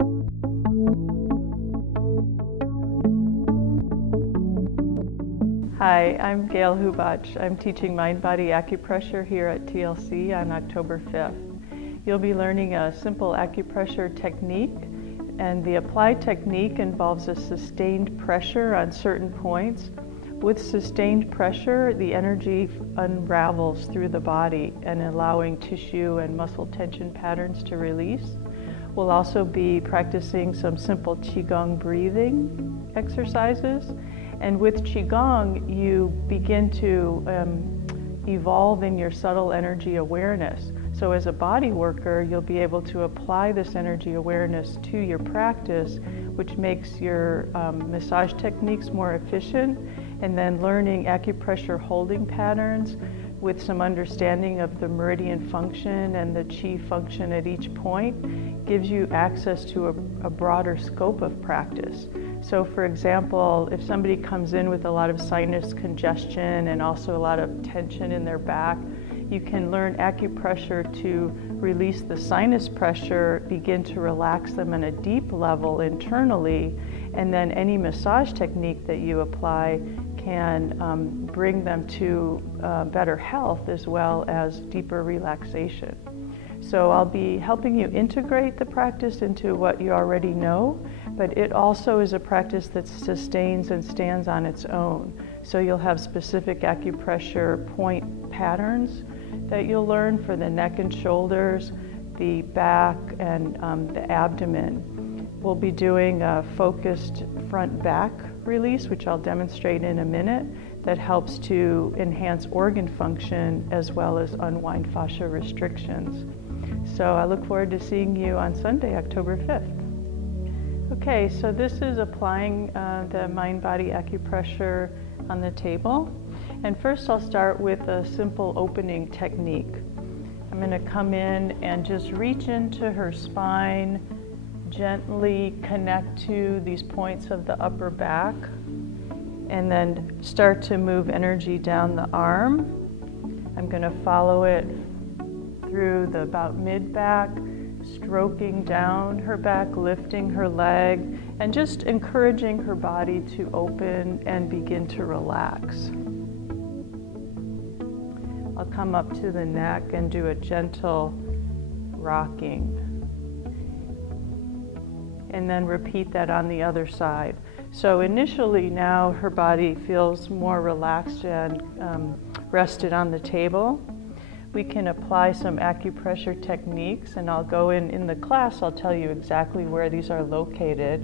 Hi, I'm Gayl Hubatch. I'm teaching Mindbody Acupressure here at TLC on October 5th. You'll be learning a simple acupressure technique, and the applied technique involves a sustained pressure on certain points. With sustained pressure, the energy unravels through the body and allowing tissue and muscle tension patterns to release. We'll also be practicing some simple Qigong breathing exercises. And with Qigong, you begin to evolve in your subtle energy awareness. So as a body worker, you'll be able to apply this energy awareness to your practice, which makes your massage techniques more efficient. And then learning acupressure holding patterns with some understanding of the meridian function and the qi function at each point gives you access to a broader scope of practice. So for example, if somebody comes in with a lot of sinus congestion and also a lot of tension in their back, you can learn acupressure to release the sinus pressure, begin to relax them on a deep level internally, and then any massage technique that you apply can bring them to better health as well as deeper relaxation. So I'll be helping you integrate the practice into what you already know, but it also is a practice that sustains and stands on its own. So you'll have specific acupressure point patterns that you'll learn for the neck and shoulders, the back, and the abdomen. We'll be doing a focused front-back release, which I'll demonstrate in a minute, that helps to enhance organ function as well as unwind fascia restrictions. So I look forward to seeing you on Sunday, October 5th. Okay, so this is applying the Mindbody Acupressure on the table. And first I'll start with a simple opening technique. I'm going to come in and just reach into her spine, gently connect to these points of the upper back, and then start to move energy down the arm. I'm going to follow it through the about mid-back, stroking down her back, lifting her leg, and just encouraging her body to open and begin to relax. I'll come up to the neck and do a gentle rocking. And then repeat that on the other side. So initially now her body feels more relaxed and rested on the table. We can apply some acupressure techniques, and I'll go in the class, I'll tell you exactly where these are located.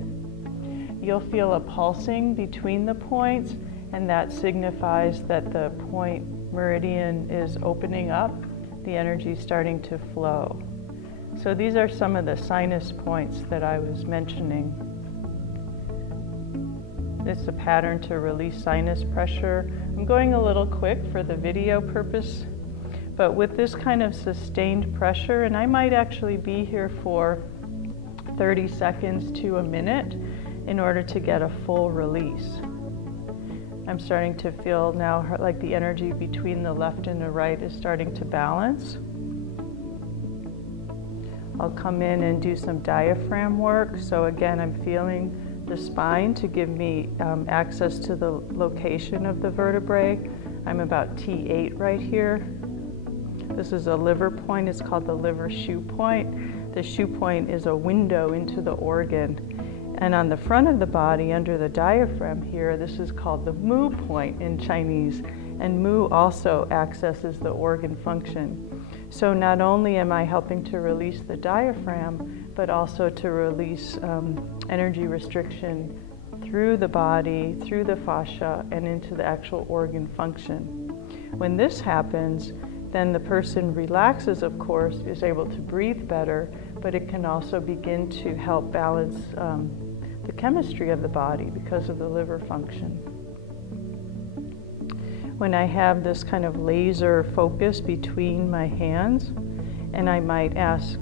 You'll feel a pulsing between the points, and that signifies that the point meridian is opening up, the energy is starting to flow. So these are some of the sinus points that I was mentioning. This is a pattern to release sinus pressure. I'm going a little quick for the video purpose, but with this kind of sustained pressure, and I might actually be here for 30 seconds to a minute in order to get a full release. I'm starting to feel now like the energy between the left and the right is starting to balance. I'll come in and do some diaphragm work. So again, I'm feeling the spine to give me access to the location of the vertebrae. I'm about T8 right here. This is a liver point. It's called the liver shoe point. The shoe point is a window into the organ. And on the front of the body, under the diaphragm here, this is called the mu point in Chinese. And mu also accesses the organ function. So not only am I helping to release the diaphragm, but also to release energy restriction through the body, through the fascia, and into the actual organ function. When this happens, then the person relaxes, of course, is able to breathe better, but it can also begin to help balance the chemistry of the body because of the liver function. When I have this kind of laser focus between my hands, and I might ask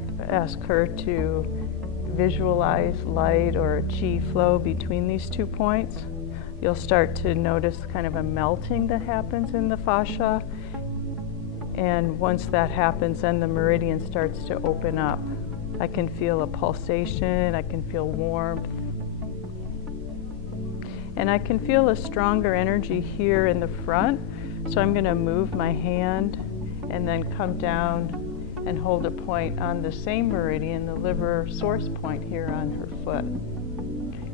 her to visualize light or qi flow between these 2 points, you'll start to notice kind of a melting that happens in the fascia. And once that happens, then the meridian starts to open up I can feel a pulsation, I can feel warmth. And I can feel a stronger energy here in the front. So I'm going to move my hand and then come down and hold a point on the same meridian, the liver source point here on her foot.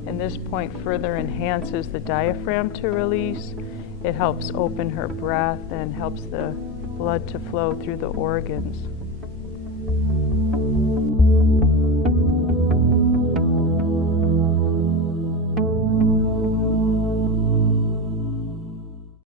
And this point further enhances the diaphragm to release. It helps open her breath and helps the blood to flow through the organs.